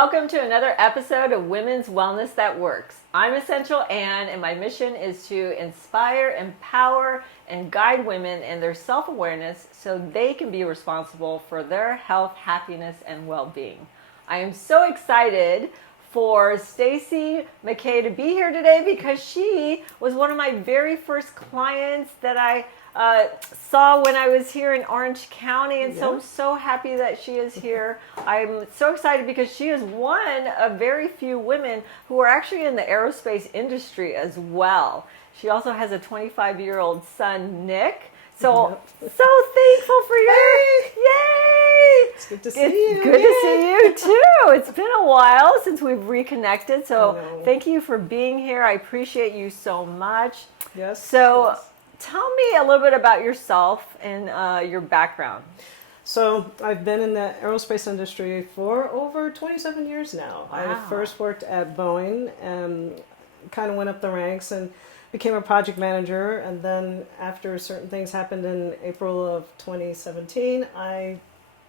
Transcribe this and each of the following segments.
Welcome to another episode of Women's Wellness That Works. I'm Essential Ann, and my mission is to inspire, empower, and guide women in their self-awareness so they can be responsible for their health, happiness, and well-being. I am so excited for Stacey Mckay to be here today because she was one of my very first clients that I saw when I was here in Orange County, and so I'm so happy that she is here. I'm so excited because she is one of very few women who are actually in the aerospace industry as well. She also has a 25-year-old son, Nick. So thankful for you. Yay! It's good to see you. Good to see you too. It's been a while since we've reconnected. So thank you for being here. I appreciate you so much. Yes. So yes. Tell me a little bit about yourself and your background. So I've been in the aerospace industry for over 27 years now. Wow. I first worked at Boeing and kind of went up the ranks and became a project manager. And then after certain things happened in April of 2017, I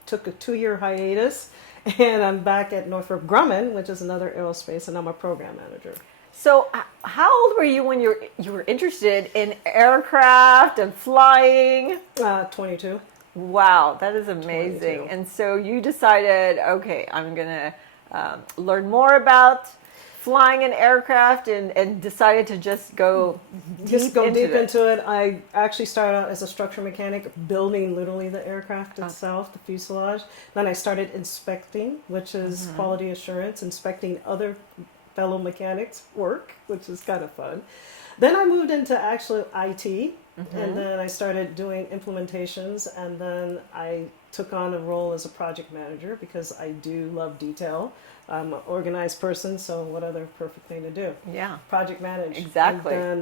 took a 2-year hiatus and I'm back at Northrop Grumman, which is another aerospace, and I'm a program manager. So how old were you when you were interested in aircraft and flying? 22. Wow, that is amazing. 22. And so you decided, okay, I'm going to learn more about flying an aircraft and decided to just go deep into it. I actually started out as a structural mechanic, building literally the aircraft itself, the fuselage. Then I started inspecting, which is quality assurance, inspecting other fellow mechanics' work, which is kind of fun. Then I moved into actual IT, and then I started doing implementations, and then I took on a role as a project manager because I do love detail. I'm an organized person, so what other perfect thing to do? Yeah. Project manage. Exactly. And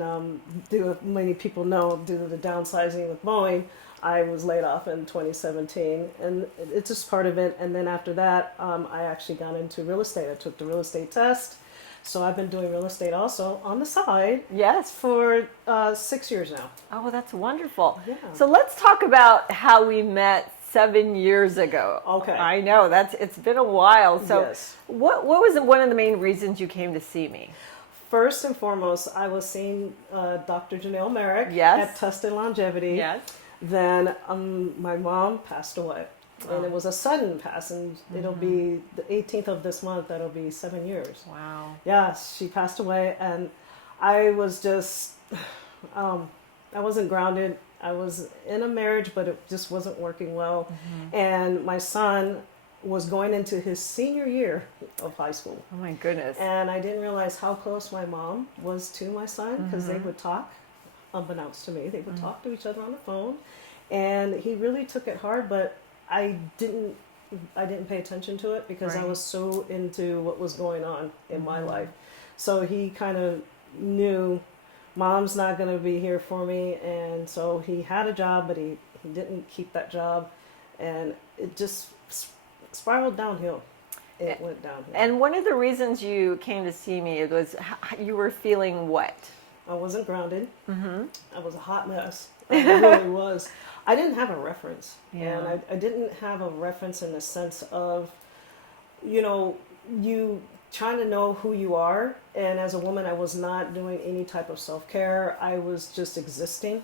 then, many people know, due to the downsizing with Boeing, I was laid off in 2017, and it's just part of it. And then after that, I actually got into real estate. I took the real estate test. So I've been doing real estate also on the side. Yes. For 6 years now. Oh, that's wonderful. Yeah. So let's talk about how we met 7 years ago. Okay. I know it's been a while. So Yes. what was one of the main reasons you came to see me? First and foremost, I was seeing Dr. Janelle Merrick Yes. at Test and Longevity. Yes. Then my mom passed away. And it was a sudden passing. It'll be the 18th of this month. That'll be 7 years. Wow. Yeah, she passed away, and I was just, I wasn't grounded. I was in a marriage, but it just wasn't working well. And my son was going into his senior year of high school. Oh my goodness. And I didn't realize how close my mom was to my son because they would talk, unbeknownst to me. They would talk to each other on the phone, and he really took it hard, but I didn't pay attention to it because I was so into what was going on in my life. So he kind of knew mom's not going to be here for me, and so he had a job, but he didn't keep that job, and it just spiraled downhill. It went downhill. And one of the reasons you came to see me was you were feeling what? I wasn't grounded. I was a hot mess. I really was. I didn't have a reference. Yeah. And I didn't have a reference in the sense of, you trying to know who you are. And as a woman, I was not doing any type of self-care. I was just existing.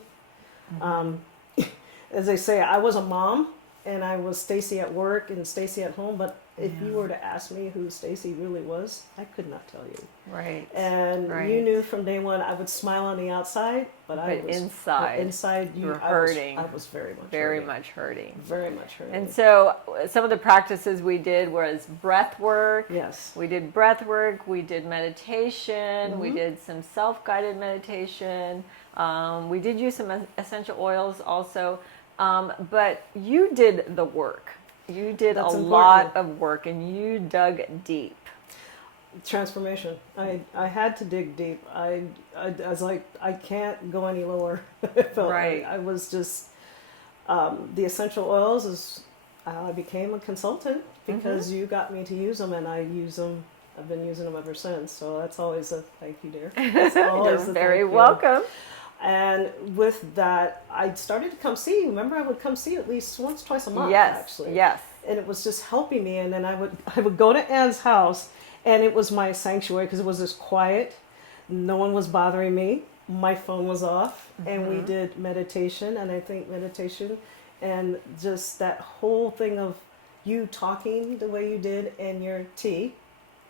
As they say, I was a mom, and I was Stacey at work and Stacey at home, but if you were to ask me who Stacey really was, I could not tell you. Right. And you knew from day one I would smile on the outside, but I was inside you were hurting. I was very much hurting. Very much hurting. And so some of the practices we did was breath work. Yes. We did breath work, we did meditation, we did some self-guided meditation. We did use some essential oils also. But you did the work. You did a lot of work, and you dug deep. Transformation. I had to dig deep. I was like, I can't go any lower. It felt like I was just, the essential oils is, I became a consultant because you got me to use them, and I use them. I've been using them ever since. So that's always a thank you, dear. You're very welcome. And with that, I started to come see you. Remember, I would come see you at least once, twice a month, Yes, actually. yes. and it was just helping me. And then I would go to Anne's house, and it was my sanctuary because it was just quiet. No one was bothering me. My phone was off, and we did meditation. And I think meditation and just that whole thing of you talking the way you did and your tea.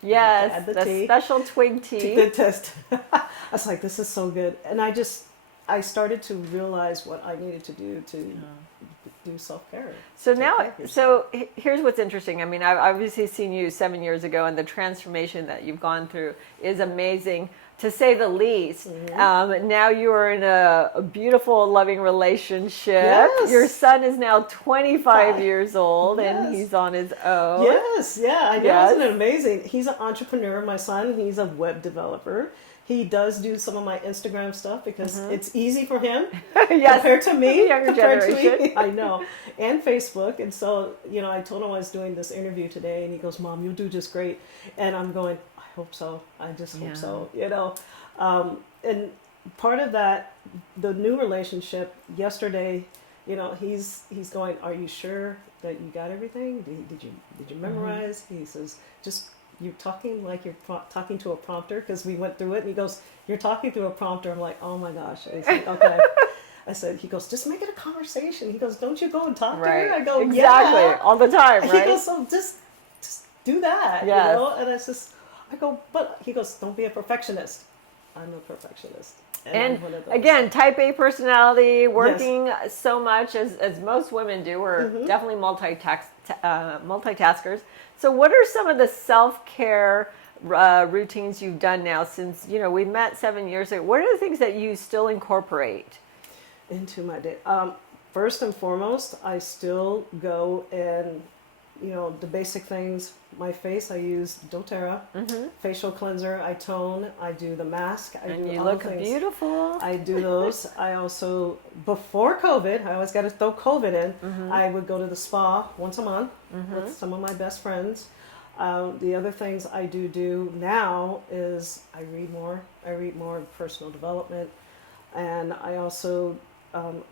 Yes, Add the tea. special twig tea. The test. I was like, this is so good. And I started to realize what I needed to do to do self-care. So Take now, care of yourself. here's what's interesting. I mean, I've obviously seen you 7 years ago, and the transformation that you've gone through is amazing, to say the least. Now you are in a beautiful, loving relationship. Yes. Your son is now 25 Five. years old, and Yes. he's on his own. Yes, yeah, I know. Yes. Isn't it amazing? He's an entrepreneur, my son. He's a web developer. He does do some of my Instagram stuff because it's easy for him Yes. compared to me. Younger compared to generation. me. I know. And Facebook. And so, I told him I was doing this interview today, and he goes, Mom, you'll do just great. And I'm going, I hope so. I just hope so, and part of that, the new relationship yesterday, he's going, are you sure that you got everything? Did you memorize? He says, just, you're talking like you're talking to a prompter, because we went through it, and he goes, you're talking through a prompter. I'm like, oh my gosh. I said, okay. He goes, just make it a conversation. He goes, don't you go and talk to her? I go, exactly, yeah. all the time, right? He goes, so just do that, Yes. And I go, but he goes, don't be a perfectionist. I'm a perfectionist. And I'm one of those. again, type A personality, working so much as most women do. We're definitely multitaskers. So what are some of the self-care routines you've done now since, we met 7 years ago? What are the things that you still incorporate into my day? First and foremost, I still go and, the basic things. My face, I use doTERRA, facial cleanser, I tone, I do the mask. and do you all look the things. beautiful? I do those. I also, before COVID, I always got to throw COVID in, I would go to the spa once a month with some of my best friends. The other things I do now is I read more. I read more personal development. And I also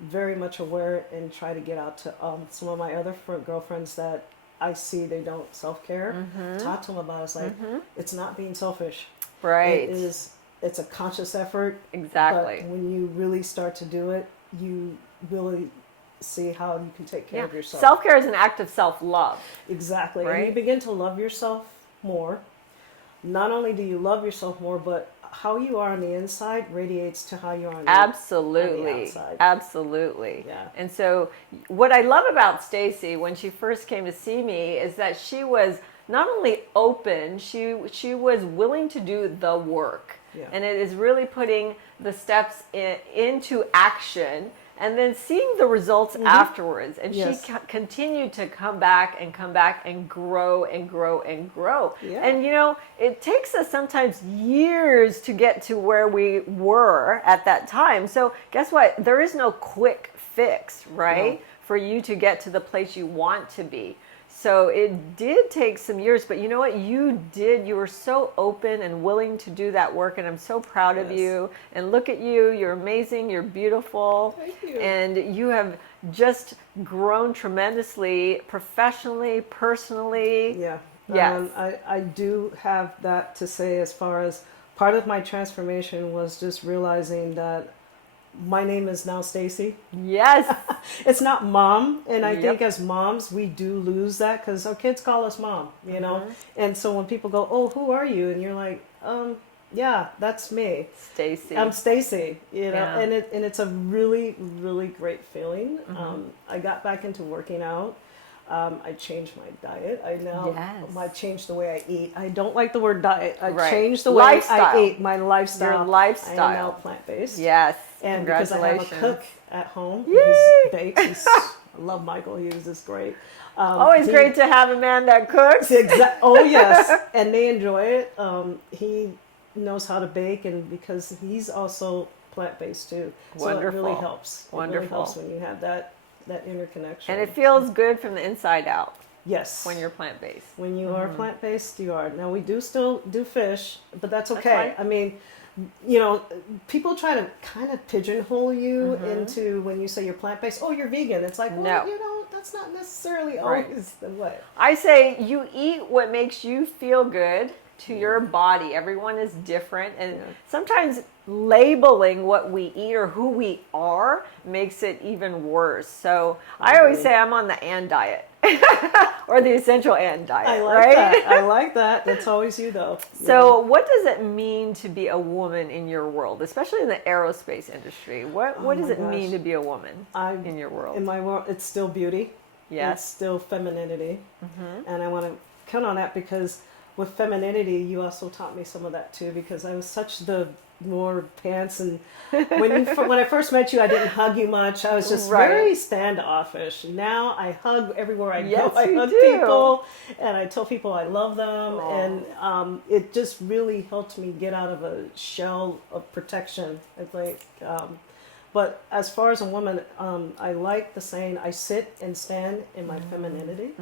very much aware and try to get out to some of my other girlfriends that I see they don't self-care. Talk to them about it. It's like, it's not being selfish. Right. It's a conscious effort. Exactly. But when you really start to do it, you really see how you can take care of yourself. Self-care is an act of self-love. Exactly. Right? And you begin to love yourself more. Not only do you love yourself more, but how you are on the inside radiates to how you are on the outside. Absolutely. Yeah. And so what I love about Stacey when she first came to see me is that she was not only open, she was willing to do the work. Yeah. And it is really putting the steps into action and then seeing the results afterwards. And Yes. she continued to come back and grow and grow and grow. Yeah. And it takes us sometimes years to get to where we were at that time. So guess what? There is no quick fix, right? No. For you to get to the place you want to be. So it did take some years, but you know what? You were so open and willing to do that work, and I'm so proud of you. And look at you, you're amazing, you're beautiful. Thank you. And you have just grown tremendously, professionally, personally. Yeah. Yes. I do have that to say, as far as part of my transformation was just realizing that my name is now Stacey. Yes. It's not Mom. And I Yep. think as moms, we do lose that because our kids call us Mom, And so when people go, oh, who are you? And you're like, yeah, that's me. Stacey. I'm Stacey, Yeah. and it's a really, really great feeling. I got back into working out. I changed my diet. I changed the way I eat. I don't like the word diet. I changed the way Lifestyle. I eat, my lifestyle. Your lifstyle. I am now plant-based. Yes. And because I have a Congratulations. cook at home, Yay! he bakes. I love Michael. He was just great. Always great to have a man that cooks. Oh yes, and they enjoy it. He knows how to bake, and because he's also plant-based too, so it really Wonderful. helps. It Wonderful. really helps when you have that interconnection. And it feels good from the inside out yes when you're plant-based. When you are plant-based, you are. Now we do still do fish, but that's okay. That's fine. I mean, you know, people try to kind of pigeonhole you into when you say you're plant-based. Oh, you're vegan. It's like, well, No. you know, that's not necessarily Right. always the way. I say you eat what makes you feel good to your body. Everyone is different, and sometimes labeling what we eat or who we are makes it even worse. So I always say I'm on the and diet or the essential and diet. I like right? that. I like that. That's always you, though. So what does it mean to be a woman in your world, especially in the aerospace industry? What does it mean to be a woman in your world? In my world, it's still beauty. Yes. It's still femininity. And I want to count on that because with femininity, you also taught me some of that too, because I was such the more pants, and when I first met you, I didn't hug you much. I was just very standoffish. Now I hug everywhere I go. I hug people, and I tell people I love them, and it just really helped me get out of a shell of protection. It's like, but as far as a woman, I like the saying, I sit and stand in my femininity.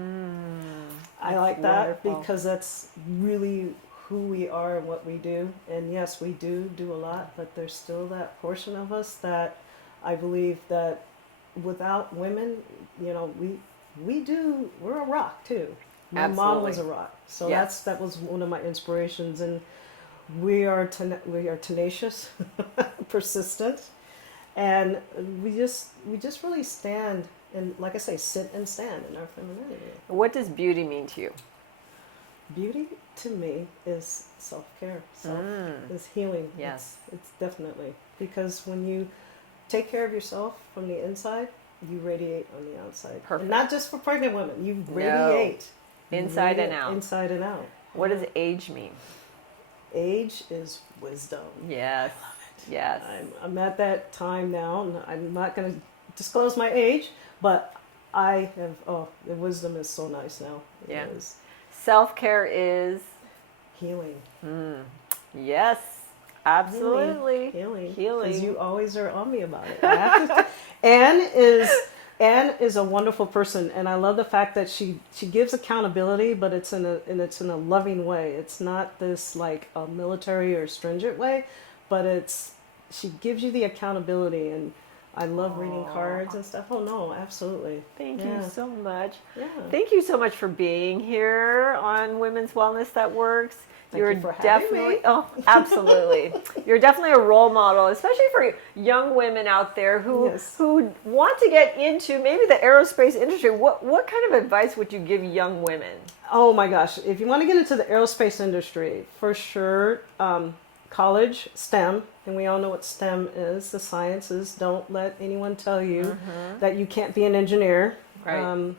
I like that because that's really who we are and what we do. And yes, we do a lot, but there's still that portion of us that I believe that without women, you know, we're a rock too. My mom was a rock. So that was one of my inspirations. And we are tenacious, persistent. And we just really stand and, like I say, sit and stand in our femininity. What does beauty mean to you? Beauty to me is self-care. Is healing. Yes. It's definitely, because when you take care of yourself from the inside, you radiate on the outside. Perfect. And not just for pregnant women. You radiate. Inside and out. Inside and out. What does age mean? Age is wisdom. Yes. Yes. I'm at that time now, and I'm not going to disclose my age, but I have, the wisdom is so nice now. It is. Self-care is? Healing. Yes, absolutely. Healing. Healing. Because you always are on me about it. Anne is a wonderful person, and I love the fact that she gives accountability, but it's in a loving way. It's not this like a military or stringent way, but she gives you the accountability, and I love reading cards and stuff. Oh no, absolutely. Thank you so much. Yeah. Thank you so much for being here on Women's Wellness That Works. Thank you for having me. Oh, absolutely. You're definitely a role model, especially for young women out there who want to get into maybe the aerospace industry. What kind of advice would you give young women? Oh my gosh, if you want to get into the aerospace industry, for sure, college, STEM, and we all know what STEM is, the sciences. Don't let anyone tell you that you can't be an engineer. Right.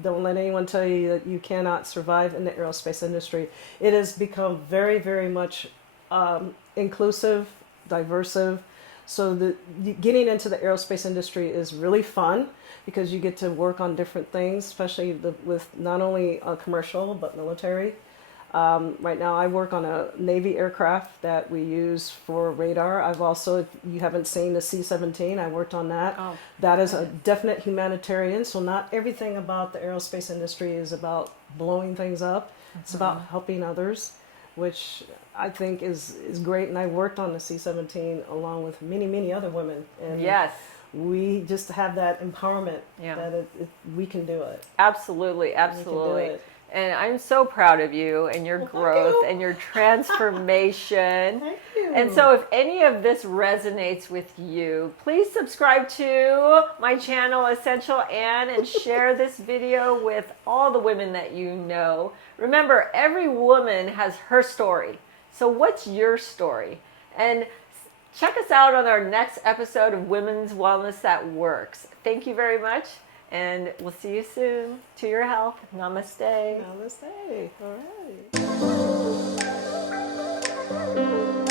Don't let anyone tell you that you cannot survive in the aerospace industry. It has become very, very much inclusive, diversive. So getting into the aerospace industry is really fun because you get to work on different things, especially with not only commercial but military. Right now I work on a Navy aircraft that we use for radar. I've also, if you haven't seen the C-17, I worked on that. That is a definite humanitarian. So not everything about the aerospace industry is about blowing things up. It's about helping others, which I think is great. And I worked on the C-17 along with many, many other women. And we just have that empowerment that we can do it. Absolutely, absolutely. And I'm so proud of you and your growth and your transformation. Thank you. And so if any of this resonates with you, please subscribe to my channel, Essential Anne, and share this video with all the women that you know. Remember, every woman has her story. So what's your story? And check us out on our next episode of Women's Wellness That Works. Thank you very much. And we'll see you soon. To your health. Namaste. Namaste. All right.